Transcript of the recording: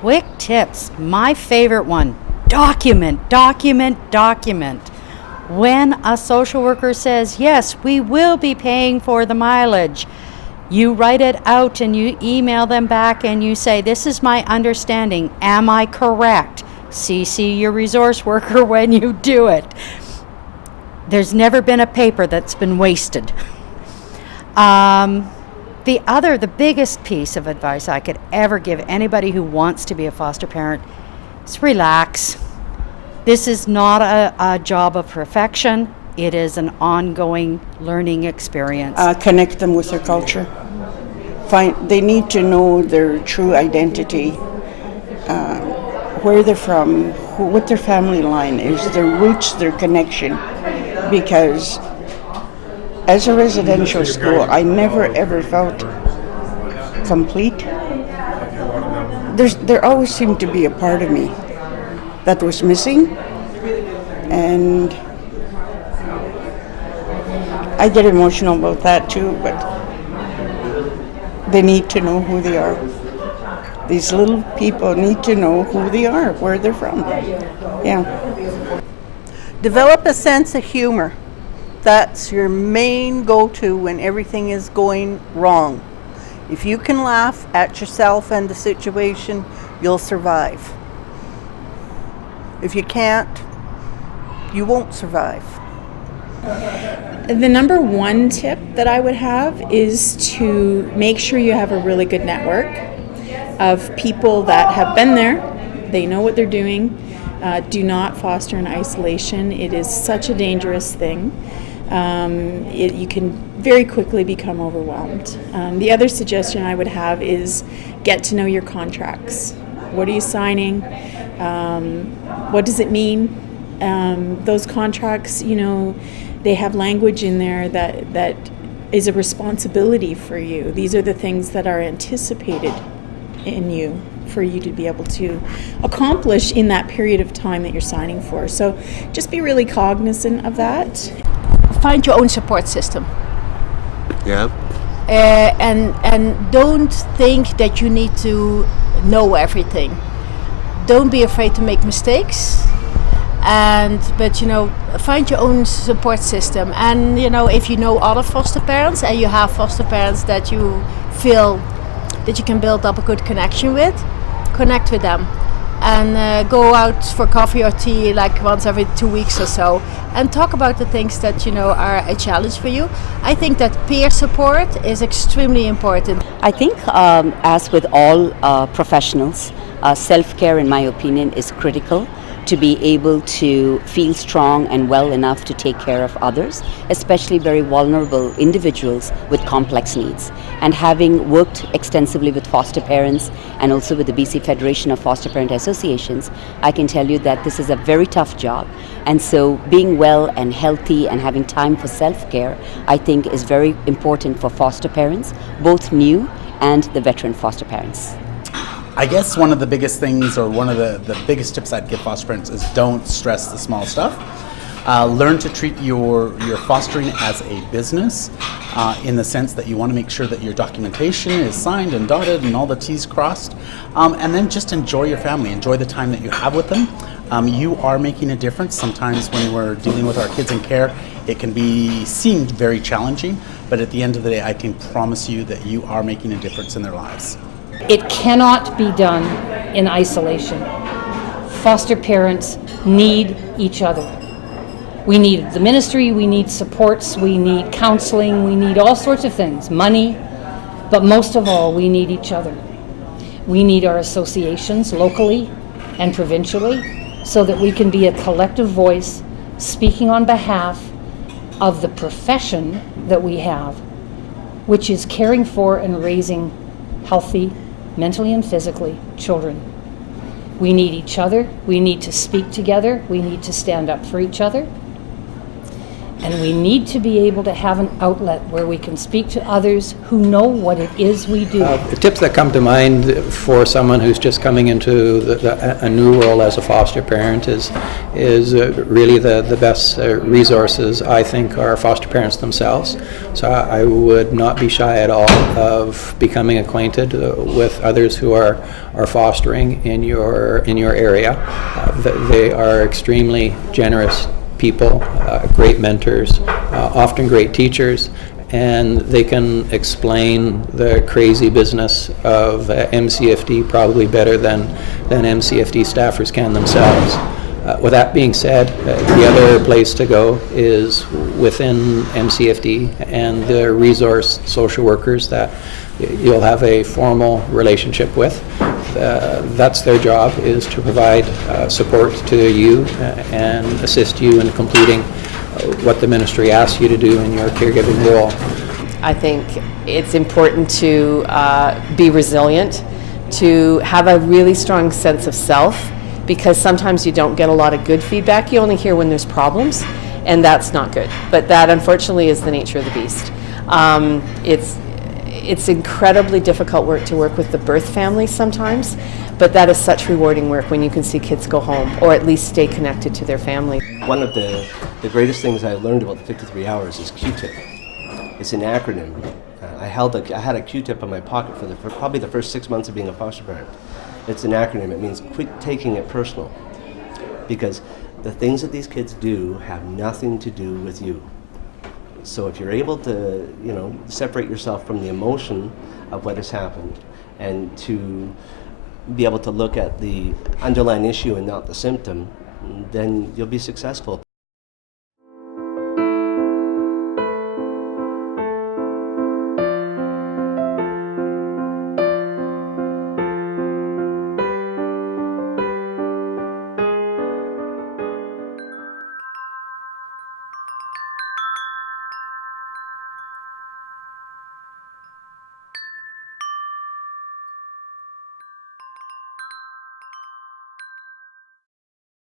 quick tips. My favorite one, document. When a social worker says, yes, we will be paying for the mileage, you write it out and you email them back and you say, this is my understanding. Am I correct? CC your resource worker when you do it. There's never been a paper that's been wasted. The biggest piece of advice I could ever give anybody who wants to be a foster parent is relax. This is not a job of perfection. It is an ongoing learning experience. Connect them with their culture. They need to know their true identity, where they're from, what their family line is, their roots, their connection. Because as a residential school, I never ever felt complete. There always seemed to be a part of me that was missing, and I get emotional about that too, but they need to know who they are. These little people need to know who they are, where they're from. Yeah. Develop a sense of humor. That's your main go-to when everything is going wrong. If you can laugh at yourself and the situation, you'll survive. If you can't, you won't survive. The number one tip that I would have is to make sure you have a really good network of people that have been there. They know what they're doing. Do not foster in isolation. It is such a dangerous thing. You can very quickly become overwhelmed. The other suggestion I would have is get to know your contracts. What are you signing? What does it mean? Those contracts, they have language in there that is a responsibility for you. These are the things that are anticipated in you for you to be able to accomplish in that period of time that you're signing for. So just be really cognizant of that. Find your own support system. Yeah. And don't think that you need to know everything. Don't be afraid to make mistakes. But find your own support system. And if you know other foster parents and you have foster parents that you feel that you can build up a good connection with, connect with them. And go out for coffee or tea like once every 2 weeks or so and talk about the things that are a challenge for you. I think that peer support is extremely important. I think as with all professionals, self-care in my opinion is critical to be able to feel strong and well enough to take care of others, especially very vulnerable individuals with complex needs. And having worked extensively with foster parents and also with the BC Federation of Foster Parent Associations, I can tell you that this is a very tough job. And so being well and healthy and having time for self-care, I think is very important for foster parents, both new and the veteran foster parents. I guess one of the biggest things, or one of the biggest tips I'd give foster parents is don't stress the small stuff. Learn to treat your fostering as a business in the sense that you want to make sure that your documentation is signed and dotted and all the T's crossed. And then just enjoy your family, enjoy the time that you have with them. You are making a difference. Sometimes when we're dealing with our kids in care, it can be seemed very challenging, but at the end of the day, I can promise you that you are making a difference in their lives. It cannot be done in isolation. Foster parents need each other. We need the ministry, we need supports, we need counseling, we need all sorts of things, money, but most of all, we need each other. We need our associations locally and provincially so that we can be a collective voice speaking on behalf of the profession that we have, which is caring for and raising healthy, mentally and physically, children. We need each other. We need to speak together. We need to stand up for each other. And we need to be able to have an outlet where we can speak to others who know what it is we do. The tips that come to mind for someone who's just coming into a new role as a foster parent is really the best resources, I think, are foster parents themselves. So I would not be shy at all of becoming acquainted with others who are fostering in your area. They are extremely generous people, great mentors, often great teachers, and they can explain the crazy business of MCFD probably better than MCFD staffers can themselves. With that being said, the other place to go is within MCFD and the resource social workers that you'll have a formal relationship with. That's their job, is to provide support to you and assist you in completing what the ministry asks you to do in your caregiving role. I think it's important to be resilient, to have a really strong sense of self, because sometimes you don't get a lot of good feedback. You only hear when there's problems, and that's not good. But that, unfortunately, is the nature of the beast. It's incredibly difficult work to work with the birth family sometimes, but that is such rewarding work when you can see kids go home or at least stay connected to their family. One of the greatest things I learned about the 53 hours is Q-tip. It's an acronym. I had a Q-tip in my pocket for probably the first 6 months of being a foster parent. It's an acronym. It means quit taking it personal, because the things that these kids do have nothing to do with you. So if you're able to, separate yourself from the emotion of what has happened and to be able to look at the underlying issue and not the symptom, then you'll be successful.